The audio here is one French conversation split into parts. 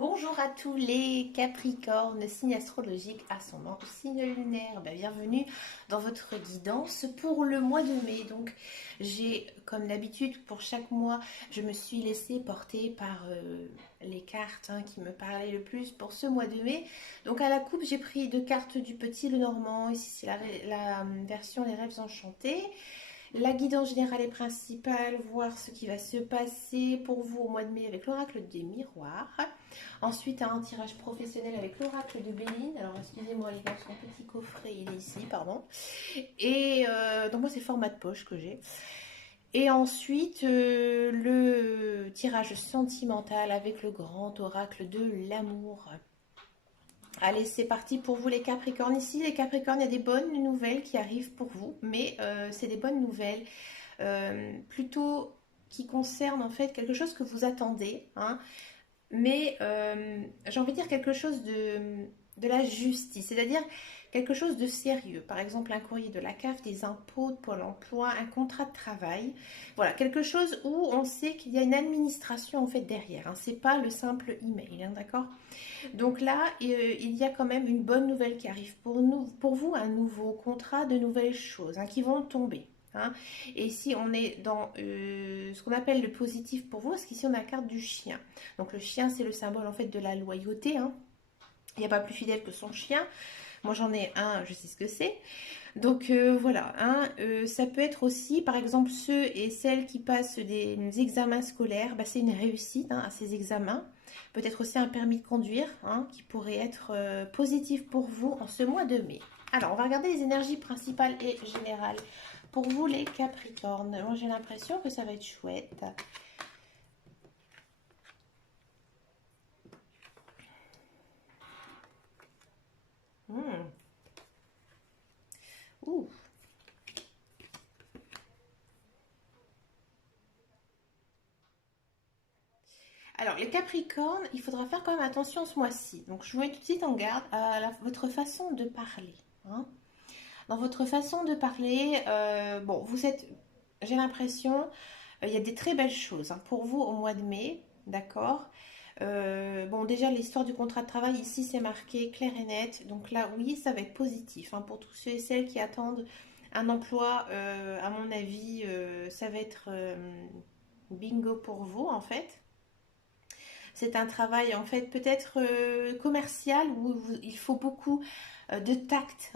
Bonjour à tous les Capricornes, signe astrologique, ascendant, signe lunaire. Bienvenue dans votre guidance pour le mois de mai. Donc, j'ai, comme d'habitude, pour chaque mois, je me suis laissée porter par les cartes qui me parlaient le plus pour ce mois de mai. Donc, à la coupe, j'ai pris deux cartes du Petit Lenormand. Ici, c'est la version Les Rêves Enchantés. La guidance générale et principale, voir ce qui va se passer pour vous au mois de mai avec l'oracle des miroirs. Ensuite, un tirage professionnel avec l'oracle de Béline. Alors, excusez-moi, il est dans son petit coffret, il est ici, pardon. Et donc, moi, c'est format de poche que j'ai. Et ensuite, le tirage sentimental avec le grand oracle de l'amour. Allez, c'est parti pour vous les Capricornes. Ici, les Capricornes, il y a des bonnes nouvelles qui arrivent pour vous, mais c'est des bonnes nouvelles plutôt qui concernent en fait quelque chose que vous attendez, mais j'ai envie de dire quelque chose de la justice, c'est-à-dire quelque chose de sérieux. Par exemple, un courrier de la CAF, des impôts, de Pôle emploi, un contrat de travail. Voilà, quelque chose où on sait qu'il y a une administration en fait derrière. C'est pas le simple email, d'accord? Donc là, il y a quand même une bonne nouvelle qui arrive pour nous, pour vous, un nouveau contrat, de nouvelles choses qui vont tomber. Et ici, on est dans ce qu'on appelle le positif pour vous, parce qu'ici, on a la carte du chien. Donc le chien, c'est le symbole en fait de la loyauté. Il n'y a pas plus fidèle que son chien. Moi, j'en ai un, je sais ce que c'est. Donc voilà, ça peut être aussi, par exemple, ceux et celles qui passent des examens scolaires, c'est une réussite à ces examens. Peut-être aussi un permis de conduire qui pourrait être positif pour vous en ce mois de mai. Alors, on va regarder les énergies principales et générales pour vous les Capricornes. Moi, j'ai l'impression que ça va être chouette. Hmm. Ouh. Alors, les Capricornes, il faudra faire quand même attention ce mois-ci. Donc, je vous mets tout de suite en garde à votre façon de parler. Dans votre façon de parler, bon, vous êtes, j'ai l'impression, il y a des très belles choses pour vous au mois de mai, d'accord? Bon, déjà, l'histoire du contrat de travail, ici, c'est marqué clair et net. Donc là, oui, ça va être positif pour tous ceux et celles qui attendent un emploi. À mon avis, ça va être bingo pour vous, en fait. C'est un travail en fait peut-être commercial où il faut beaucoup de tact.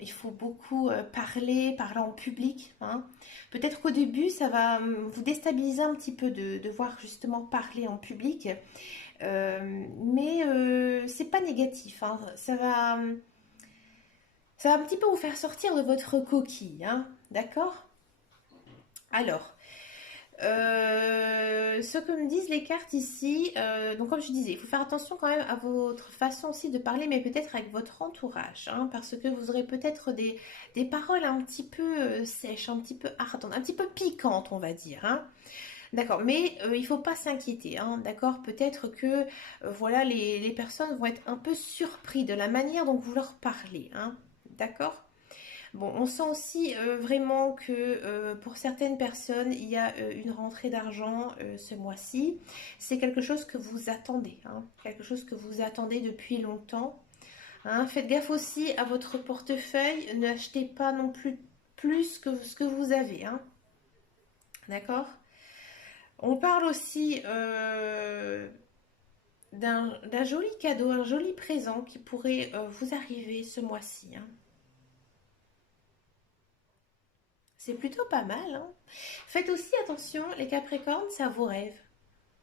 Il faut beaucoup parler en public. Peut-être qu'au début, ça va vous déstabiliser un petit peu de voir justement parler en public. Mais c'est pas négatif. Ça va un petit peu vous faire sortir de votre coquille. D'accord? Alors, ce que me disent les cartes ici, donc comme je disais, il faut faire attention quand même à votre façon aussi de parler, mais peut-être avec votre entourage, parce que vous aurez peut-être des paroles un petit peu sèches, un petit peu ardentes, un petit peu piquantes, on va dire. D'accord, mais il ne faut pas s'inquiéter, d'accord? Peut-être que voilà, les personnes vont être un peu surpris de la manière dont vous leur parlez, d'accord? Bon, on sent aussi vraiment que pour certaines personnes, il y a une rentrée d'argent ce mois-ci. C'est quelque chose que vous attendez, quelque chose que vous attendez depuis longtemps. Faites gaffe aussi à votre portefeuille. N'achetez pas non plus que ce que vous avez. D'accord? On parle aussi d'un joli cadeau, un joli présent qui pourrait vous arriver ce mois-ci. C'est plutôt pas mal. Faites aussi attention, les Capricornes, c'est à vos rêves.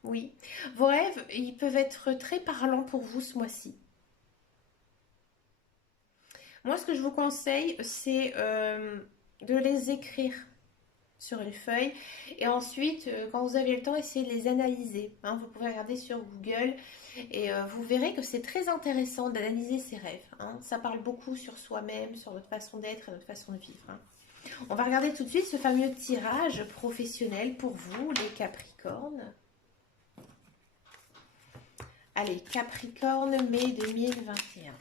Oui, vos rêves, ils peuvent être très parlants pour vous ce mois-ci. Moi, ce que je vous conseille, c'est de les écrire sur une feuille et ensuite, quand vous avez le temps, essayez de les analyser. Vous pouvez regarder sur Google et vous verrez que c'est très intéressant d'analyser ses rêves. Ça parle beaucoup sur soi-même, sur notre façon d'être et notre façon de vivre. On va regarder tout de suite ce fameux tirage professionnel pour vous, les Capricornes. Allez, Capricorne, mai 2021.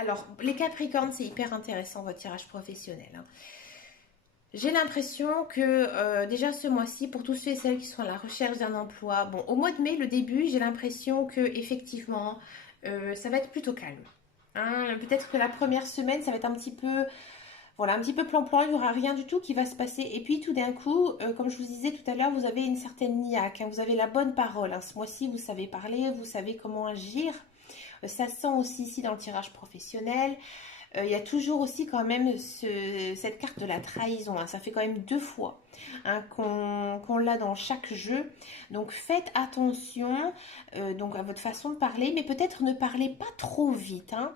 Alors, les Capricornes, c'est hyper intéressant votre tirage professionnel, hein. J'ai l'impression que déjà ce mois-ci, pour tous ceux et celles qui sont à la recherche d'un emploi, bon, au mois de mai, le début, j'ai l'impression que effectivement, ça va être plutôt calme, hein. Peut-être que la première semaine, ça va être un petit peu, voilà, un petit peu plan-plan, il n'y aura rien du tout qui va se passer. Et puis tout d'un coup, comme je vous disais tout à l'heure, vous avez une certaine niaque, hein, vous avez la bonne parole, hein. Ce mois-ci, vous savez parler, vous savez comment agir. Ça se sent aussi ici dans le tirage professionnel. Il y a toujours aussi quand même cette carte de la trahison, hein. Ça fait quand même 2 fois, hein, qu'on l'a dans chaque jeu. Donc faites attention donc à votre façon de parler, mais peut-être ne parlez pas trop vite, hein.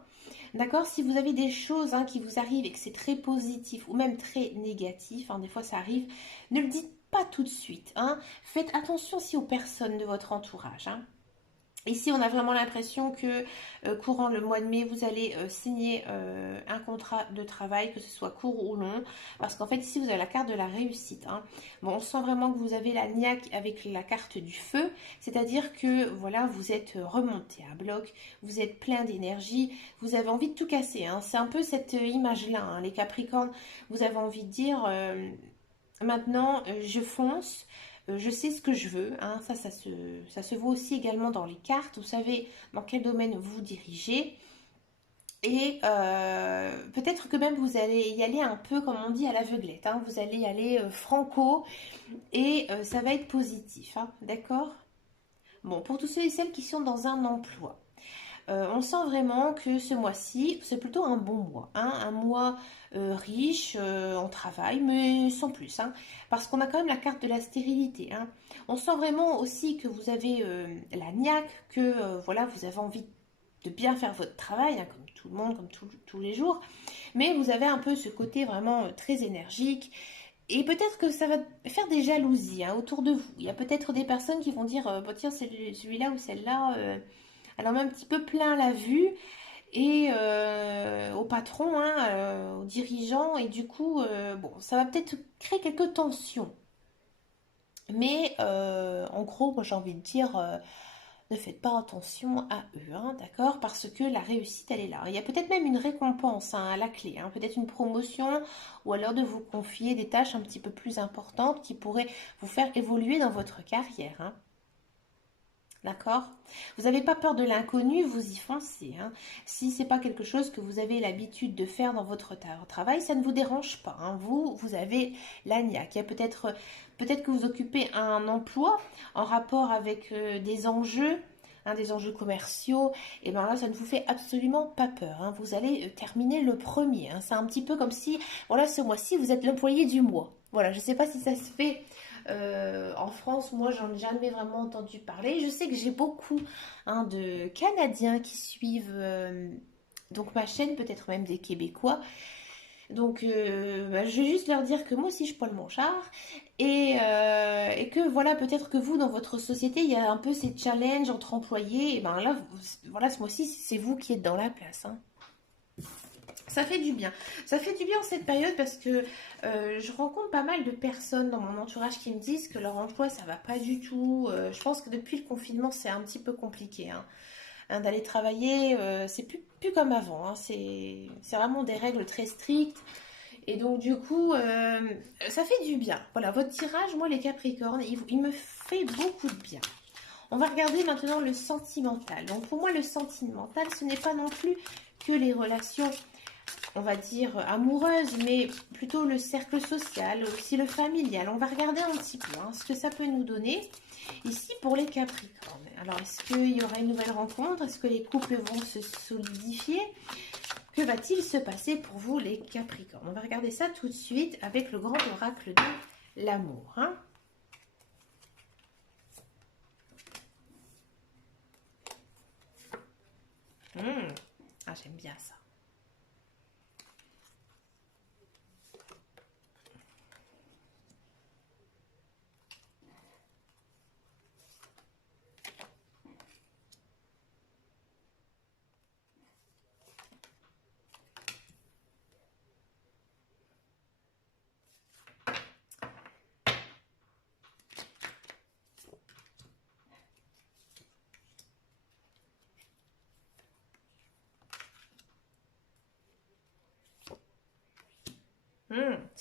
D'accord? Si vous avez des choses, hein, qui vous arrivent et que c'est très positif ou même très négatif, hein, des fois ça arrive, ne le dites pas tout de suite, hein. Faites attention aussi aux personnes de votre entourage, hein. Ici, on a vraiment l'impression que courant le mois de mai, vous allez signer un contrat de travail, que ce soit court ou long, parce qu'en fait, ici, vous avez la carte de la réussite, hein. Bon, on sent vraiment que vous avez la niaque avec la carte du feu, c'est-à-dire que, voilà, vous êtes remonté à bloc, vous êtes plein d'énergie, vous avez envie de tout casser, hein. C'est un peu cette image-là, hein, les Capricornes, vous avez envie de dire, maintenant, je fonce. Je sais ce que je veux, hein. Ça se voit aussi également dans les cartes. Vous savez dans quel domaine vous dirigez. Et peut-être que même vous allez y aller un peu, comme on dit, à l'aveuglette, hein. Vous allez y aller franco et ça va être positif, hein. D'accord? Bon, pour tous ceux et celles qui sont dans un emploi. On sent vraiment que ce mois-ci, c'est plutôt un bon mois, hein, un mois riche en travail, mais sans plus, hein, parce qu'on a quand même la carte de la stérilité, hein. On sent vraiment aussi que vous avez la niaque, que voilà, vous avez envie de bien faire votre travail, hein, comme tout le monde, comme tous les jours, mais vous avez un peu ce côté vraiment très énergique. Et peut-être que ça va faire des jalousies, hein, autour de vous. Il y a peut-être des personnes qui vont dire, bah, tiens, c'est celui-là ou celle-là. Elle en met un petit peu plein la vue et au patron, hein, aux dirigeants, et du coup, bon, ça va peut-être créer quelques tensions. Mais en gros, moi j'ai envie de dire, ne faites pas attention à eux, hein, d'accord? Parce que la réussite, elle est là. Il y a peut-être même une récompense, hein, à la clé, hein, peut-être une promotion, ou alors de vous confier des tâches un petit peu plus importantes qui pourraient vous faire évoluer dans votre carrière, hein. D'accord? Vous n'avez pas peur de l'inconnu, vous y foncez, hein. Si c'est pas quelque chose que vous avez l'habitude de faire dans votre travail, ça ne vous dérange pas, hein. Vous avez l'agnac. Il y a peut-être que vous occupez un emploi en rapport avec des enjeux, hein, des enjeux commerciaux. Et bien là, ça ne vous fait absolument pas peur, hein. Vous allez terminer le premier, hein. C'est un petit peu comme si, voilà, ce mois-ci, vous êtes l'employé du mois. Voilà, je ne sais pas si ça se fait en France. Moi, j'en ai jamais vraiment entendu parler. Je sais que j'ai beaucoup, hein, de Canadiens qui suivent donc ma chaîne, peut-être même des Québécois. Donc, bah, je vais juste leur dire que moi aussi, je Paul Monchard. Et que voilà, peut-être que vous, dans votre société, il y a un peu ces challenges entre employés. Et ben là, voilà, ce mois-ci, c'est vous qui êtes dans la place, hein. Ça fait du bien. Ça fait du bien en cette période parce que je rencontre pas mal de personnes dans mon entourage qui me disent que leur emploi, ça va pas du tout. Je pense que depuis le confinement, c'est un petit peu compliqué, hein. Hein, d'aller travailler, c'est plus comme avant, hein. C'est vraiment des règles très strictes. Et donc, du coup, ça fait du bien. Voilà, votre tirage, moi, les Capricornes, il me fait beaucoup de bien. On va regarder maintenant le sentimental. Donc, pour moi, le sentimental, ce n'est pas non plus que les relations, on va dire, amoureuse, mais plutôt le cercle social, aussi le familial. On va regarder un petit peu, hein, ce que ça peut nous donner ici pour les Capricornes. Alors, est-ce qu'il y aura une nouvelle rencontre? Est-ce que les couples vont se solidifier? Que va-t-il se passer pour vous, les Capricornes? On va regarder ça tout de suite avec le grand oracle de l'amour, hein. Ah, j'aime bien ça.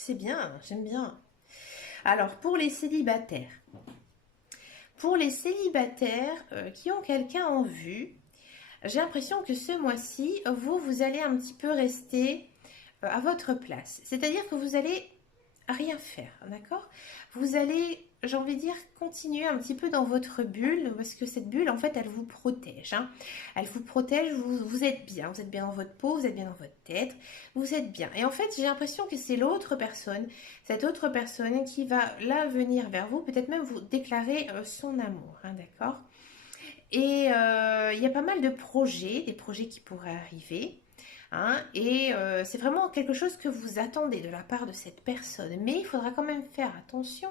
C'est bien, j'aime bien. Alors, pour les célibataires qui ont quelqu'un en vue, j'ai l'impression que ce mois-ci, vous allez un petit peu rester à votre place. C'est-à-dire que vous allez rien faire, d'accord? Vous allez, j'ai envie de dire, continuer un petit peu dans votre bulle, parce que cette bulle, en fait, elle vous protège, hein. Elle vous protège, vous êtes bien dans votre peau, vous êtes bien dans votre tête, vous êtes bien. Et en fait, j'ai l'impression que c'est l'autre personne, cette autre personne qui va là venir vers vous, peut-être même vous déclarer son amour, hein, d'accord? Et il y a pas mal de projets, des projets qui pourraient arriver, hein, et c'est vraiment quelque chose que vous attendez de la part de cette personne. Mais il faudra quand même faire attention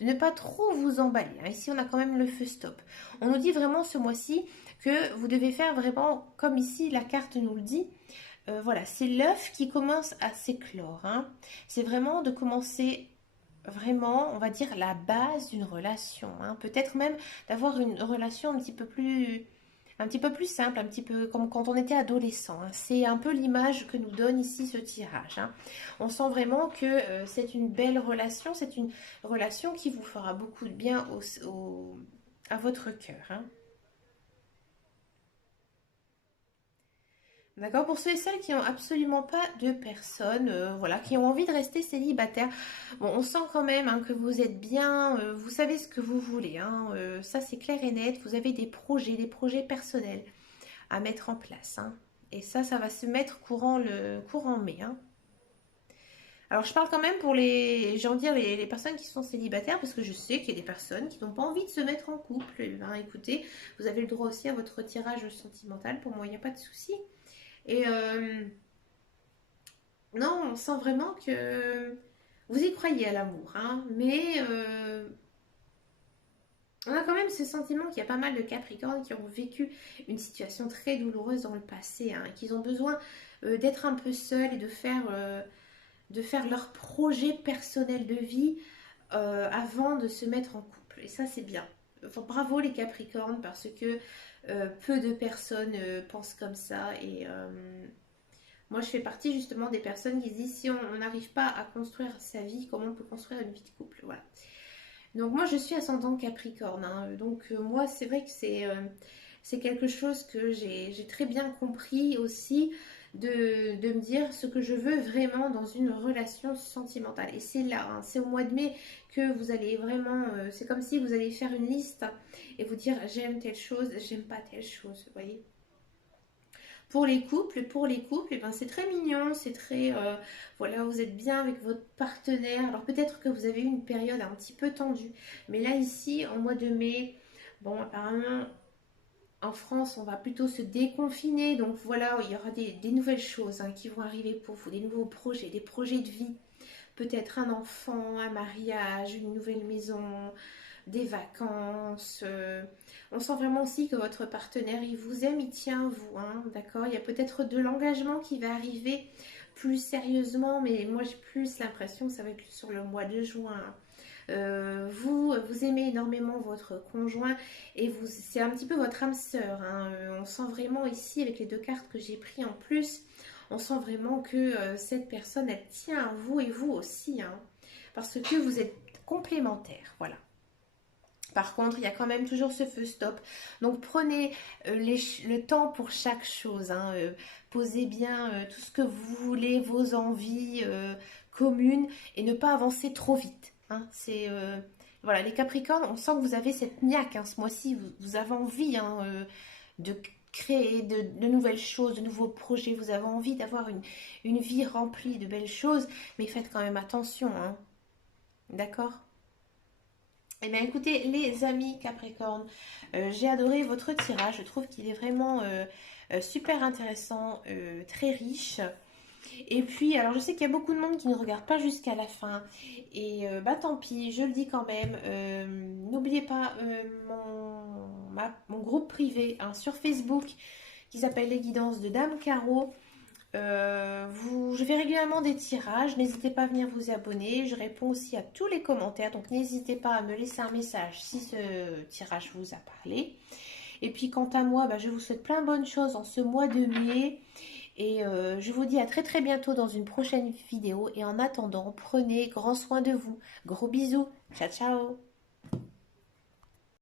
de ne pas trop vous emballer, hein. Ici, on a quand même le feu stop. On nous dit vraiment ce mois-ci que vous devez faire vraiment comme ici la carte nous le dit. Voilà, c'est l'œuf qui commence à s'éclore, hein. C'est vraiment de commencer vraiment, on va dire, la base d'une relation, hein. Peut-être même d'avoir une relation un petit peu plus simple, un petit peu comme quand on était adolescent, hein. C'est un peu l'image que nous donne ici ce tirage, hein. On sent vraiment que c'est une belle relation, c'est une relation qui vous fera beaucoup de bien à votre cœur, hein. D'accord, pour ceux et celles qui n'ont absolument pas de personne, voilà, qui ont envie de rester célibataires, bon, on sent quand même hein, que vous êtes bien, vous savez ce que vous voulez, hein, ça c'est clair et net, vous avez des projets personnels à mettre en place, hein, et ça va se mettre courant mai, hein. Alors je parle quand même pour j'ai envie de dire les personnes qui sont célibataires, parce que je sais qu'il y a des personnes qui n'ont pas envie de se mettre en couple. Eh ben, écoutez, vous avez le droit aussi à votre tirage sentimental, pour moi il n'y a pas de souci. Et non, on sent vraiment que vous y croyez à l'amour, hein, mais on a quand même ce sentiment qu'il y a pas mal de Capricornes qui ont vécu une situation très douloureuse dans le passé, hein, qu'ils ont besoin d'être un peu seuls et de faire leur projet personnel de vie avant de se mettre en couple. Et ça, c'est bien. Enfin, bravo les Capricornes, parce que peu de personnes pensent comme ça. Et moi, je fais partie justement des personnes qui se disent si on n'arrive pas à construire sa vie, comment on peut construire une vie de couple. Voilà. Donc moi, je suis ascendant Capricorne, hein. Donc moi, c'est vrai que c'est quelque chose que j'ai très bien compris aussi de me dire ce que je veux vraiment dans une relation sentimentale. Et c'est là, hein, c'est au mois de mai que vous allez vraiment, c'est comme si vous allez faire une liste et vous dire j'aime telle chose, j'aime pas telle chose, vous voyez. Pour les couples, eh ben c'est très mignon, c'est très, voilà, vous êtes bien avec votre partenaire. Alors peut-être que vous avez eu une période un petit peu tendue, mais là ici, en mois de mai, bon, apparemment, en France, on va plutôt se déconfiner, donc voilà, il y aura des nouvelles choses hein, qui vont arriver pour vous, des nouveaux projets, des projets de vie, peut-être un enfant, un mariage, une nouvelle maison, des vacances. On sent vraiment aussi que votre partenaire, il vous aime, il tient à vous, hein, d'accord? Il y a peut-être de l'engagement qui va arriver plus sérieusement, mais moi j'ai plus l'impression que ça va être sur le mois de juin. Vous aimez énormément votre conjoint et c'est un petit peu votre âme sœur, hein. On sent vraiment ici, avec les deux cartes que j'ai pris en plus, on sent vraiment que cette personne, elle tient à vous et vous aussi, hein, parce que vous êtes complémentaires, voilà. Par contre, il y a quand même toujours ce feu stop. Donc prenez le temps pour chaque chose, hein. Posez bien tout ce que vous voulez, vos envies communes et ne pas avancer trop vite, hein. Voilà, les Capricornes, on sent que vous avez cette niaque hein, ce mois-ci. Vous avez envie hein, de créer de nouvelles choses, de nouveaux projets. Vous avez envie d'avoir une vie remplie de belles choses, mais faites quand même attention, hein. D'accord? Eh bien écoutez les amis Capricorne, j'ai adoré votre tirage, je trouve qu'il est vraiment super intéressant, très riche. Et puis alors je sais qu'il y a beaucoup de monde qui ne regarde pas jusqu'à la fin et bah tant pis, je le dis quand même, n'oubliez pas mon groupe privé hein, sur Facebook qui s'appelle Les Guidances de Dame Caro. Je fais régulièrement des tirages, n'hésitez pas à venir vous abonner, je réponds aussi à tous les commentaires, donc n'hésitez pas à me laisser un message si ce tirage vous a parlé. Et puis quant à moi, bah, je vous souhaite plein de bonnes choses en ce mois de mai, Et je vous dis à très très bientôt dans une prochaine vidéo. Et en attendant, prenez grand soin de vous. Gros bisous. Ciao ciao.